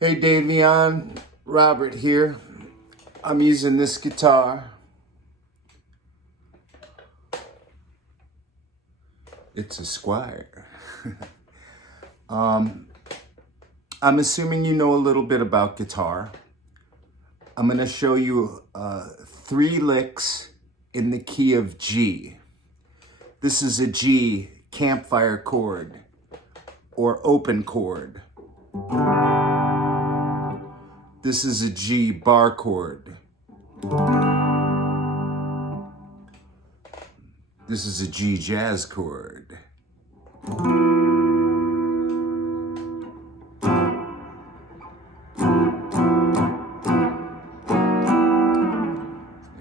Hey Davion, Robert here. I'm using this guitar. It's a Squire. I'm assuming you know a little bit about guitar. I'm going to show you 3 licks in the key of G. This is a G campfire chord or open chord. This is a G bar chord. This is a G jazz chord.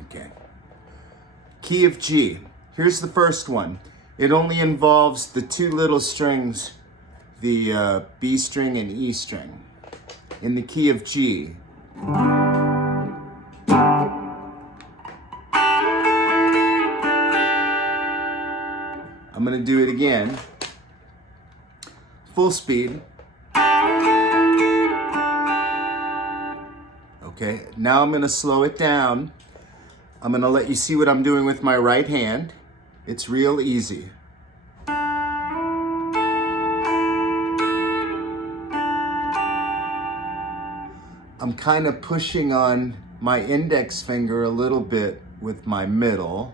Okay. Key of G. Here's the first one. It only involves the 2 little strings, the B string and E string. In the key of G. I'm going to do it again. Full speed. Okay, now I'm going to slow it down. I'm going to let you see what I'm doing with my right hand. It's real easy. I'm kind of pushing on my index finger a little bit with my middle,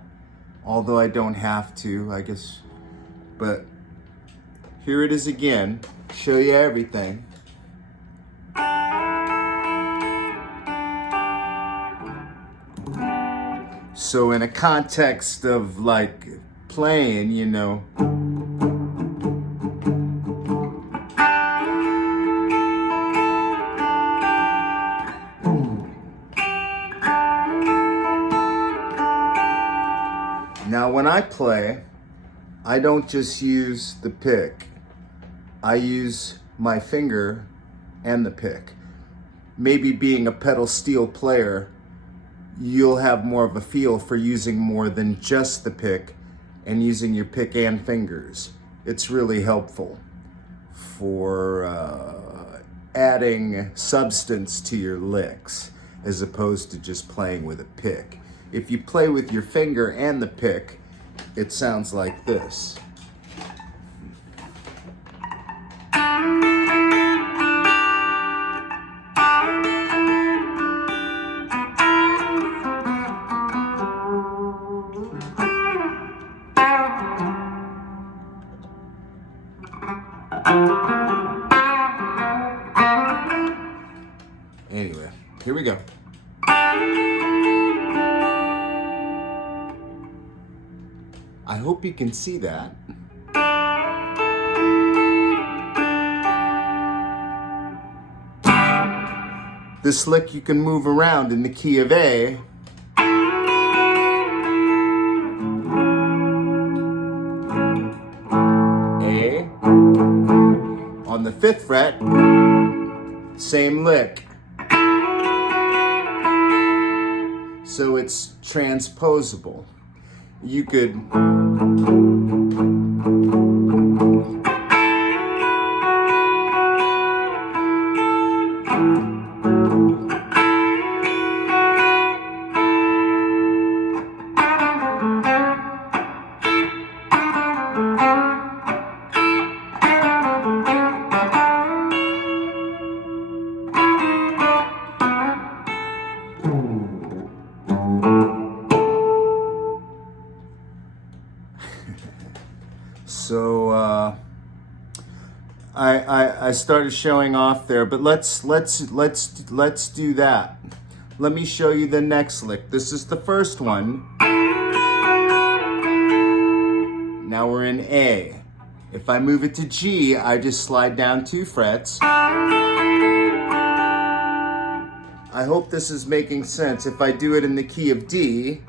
although I don't have to, I guess. But here it is again, show you everything. So in a context of like playing, you know, now when I play, I don't just use the pick. I use my finger and the pick. Maybe being a pedal steel player, you'll have more of a feel for using more than just the pick and using your pick and fingers. It's really helpful for adding substance to your licks as opposed to just playing with a pick. If you play with your finger and the pick, it sounds like this. Anyway, here we go. I hope you can see that. This lick you can move around in the key of A. A. On the 5th fret, same lick. So it's transposable. You could So I started showing off there, but let's do that. Let me show you the next lick. This is the first one. Now we're in A. If I move it to G, I just slide down 2 frets. I hope this is making sense. If I do it in the key of D,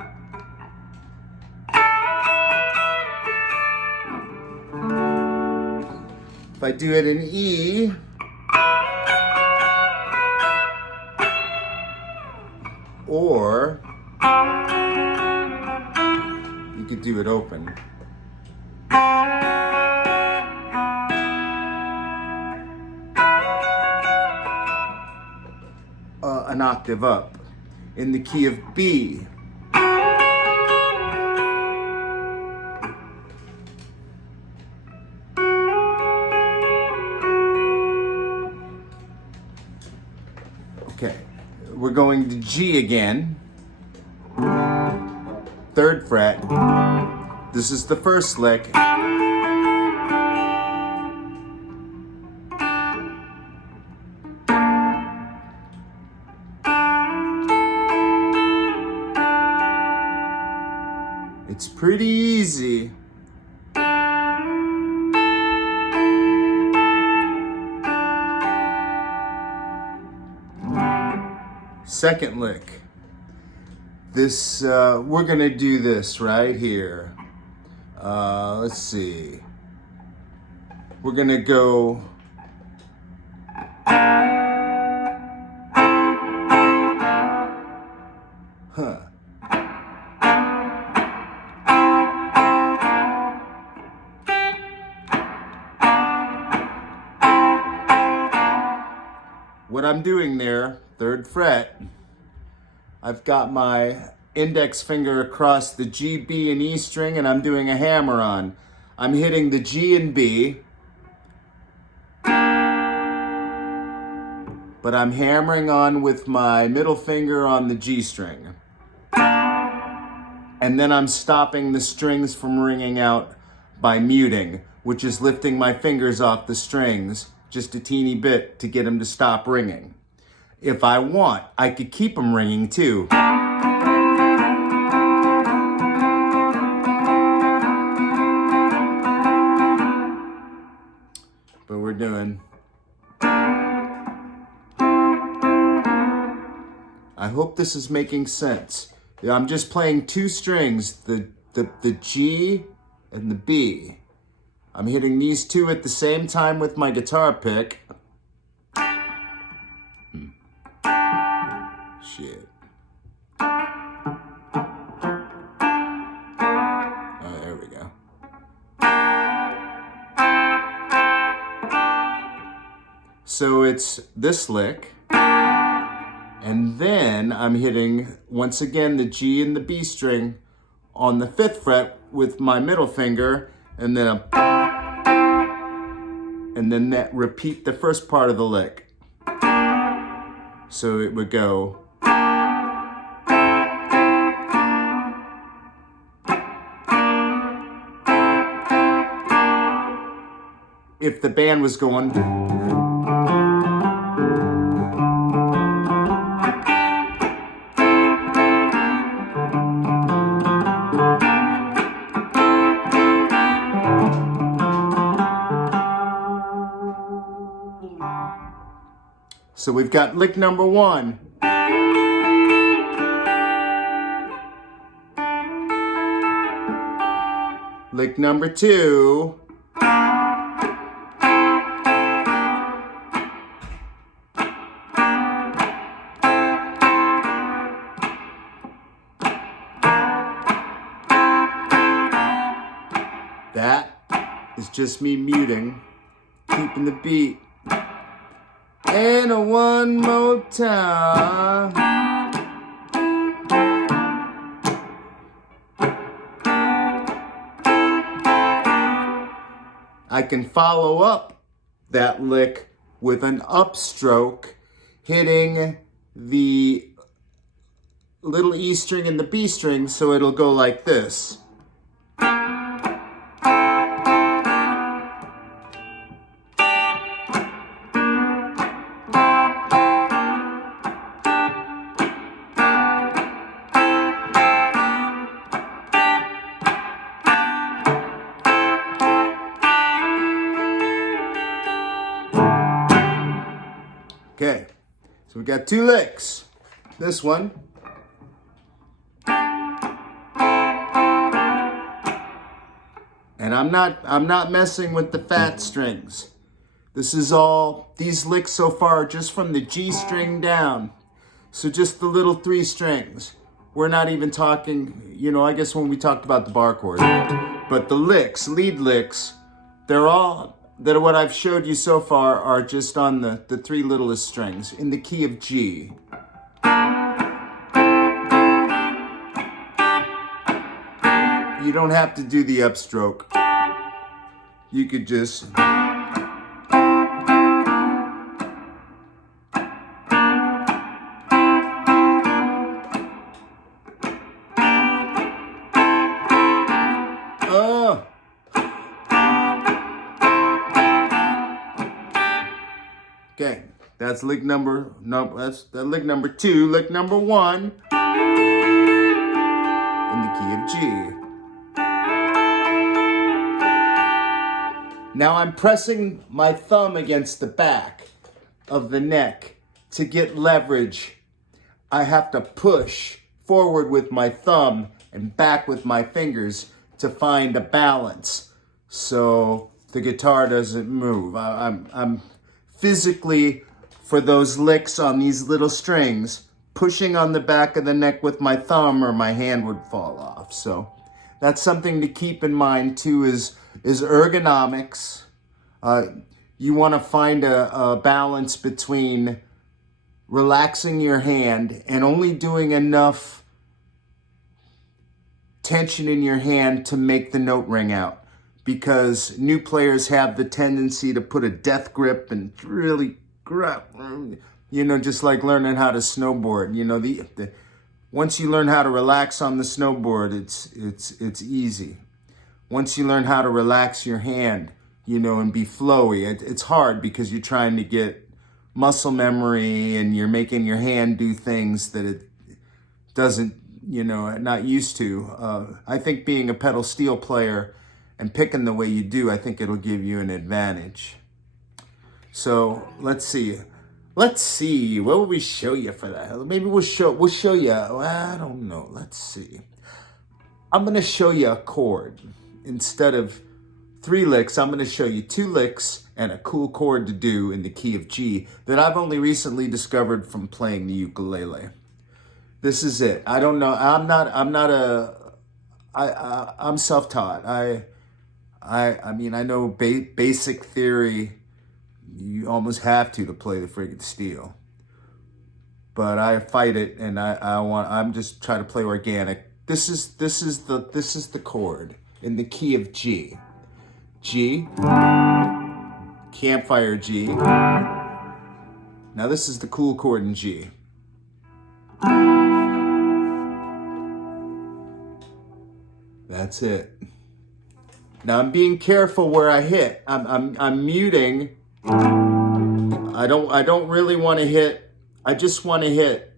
if I do it in E, or you could do it open. an octave up. In the key of B. Okay, we're going to G again. 3rd fret. This is the first lick. It's pretty easy. Second lick. This, we're gonna do this right here. Let's see. We're gonna go. Huh. What I'm doing there, 3rd fret, I've got my index finger across the G, B, and E string, and I'm doing a hammer on. I'm hitting the G and B, but I'm hammering on with my middle finger on the G string. And then I'm stopping the strings from ringing out by muting, which is lifting my fingers off the strings just a teeny bit to get them to stop ringing. If I want, I could keep them ringing too. But we're doing. I hope this is making sense. I'm just playing 2 strings, the G and the B. I'm hitting these 2 at the same time with my guitar pick. Shit. Oh, there we go. So it's this lick. And then I'm hitting, once again, the G and the B string on the 5th fret with my middle finger, and then that repeat the first part of the lick. So it would go. If the band was going. So we've got lick number 1. Lick number 2. That is just me muting, keeping the beat. And one more time. I can follow up that lick with an upstroke, hitting the little E string and the B string, so it'll go like this. Okay, so we got 2 licks. This one. And I'm not messing with the fat strings. This is all, these licks so far are just from the G string down. So just the little 3 strings. We're not even talking, I guess when we talked about the bar chord. But the licks, lead licks, that what I've showed you so far are just on the 3 littlest strings in the key of G. You don't have to do the upstroke. You could just... Okay, that's lick number, no, that's lick number 2. Lick number 1 in the key of G. Now I'm pressing my thumb against the back of the neck to get leverage. I have to push forward with my thumb and back with my fingers to find a balance so the guitar doesn't move. I'm physically, for those licks on these little strings, pushing on the back of the neck with my thumb or my hand would fall off. So that's something to keep in mind too, is ergonomics. You want to find a balance between relaxing your hand and only doing enough tension in your hand to make the note ring out. Because new players have the tendency to put a death grip and really grip, you know, just like learning how to snowboard. You know, once you learn how to relax on the snowboard, it's easy. Once you learn how to relax your hand, you know, and be flowy, it's hard because you're trying to get muscle memory and you're making your hand do things that it doesn't, you know, not used to. I think being a pedal steel player and picking the way you do, I think it'll give you an advantage. So let's see. What will we show you for that? Maybe we'll show you, I don't know. Let's see. I'm gonna show you a chord. Instead of 3 licks, I'm gonna show you 2 licks and a cool chord to do in the key of G that I've only recently discovered from playing the ukulele. This is it. I don't know. I'm self-taught. I mean, I know basic theory. You almost have to play the friggin' steel. But I fight it, and I'm just trying to play organic. This is the chord in the key of G. G, campfire G. Now this is the cool chord in G. That's it. Now I'm being careful where I hit. I'm muting. I don't really want to hit. I just want to hit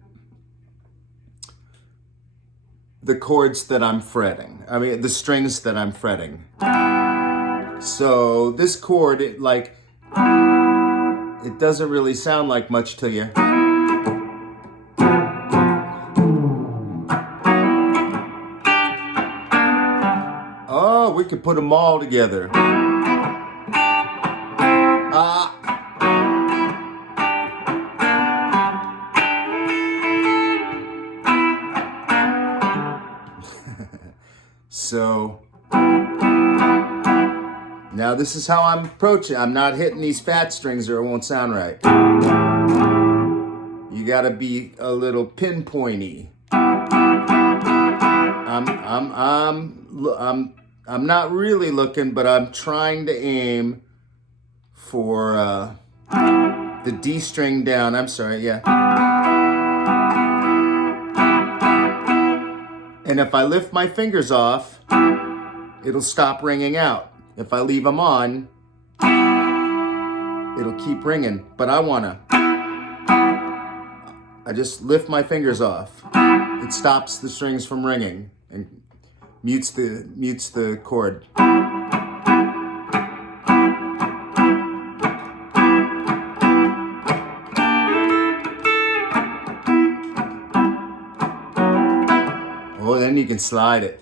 the chords that I'm fretting. I mean, the strings that I'm fretting. So this chord, it doesn't really sound like much to you. Oh, we could put them all together. So now this is how I'm approaching. I'm not hitting these fat strings or it won't sound right. You gotta be a little pinpointy. I'm not really looking, but I'm trying to aim for the D string down. I'm sorry, yeah. And if I lift my fingers off, it'll stop ringing out. If I leave them on, it'll keep ringing. But I just lift my fingers off. It stops the strings from ringing and mutes the chord. Oh, then you can slide it.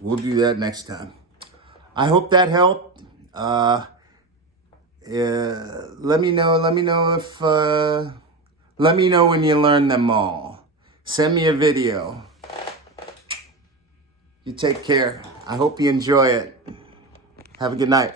We'll do that next time. I hope that helped. Let me know if, let me know when you learn them all. Send me a video. You take care. I hope you enjoy it. Have a good night.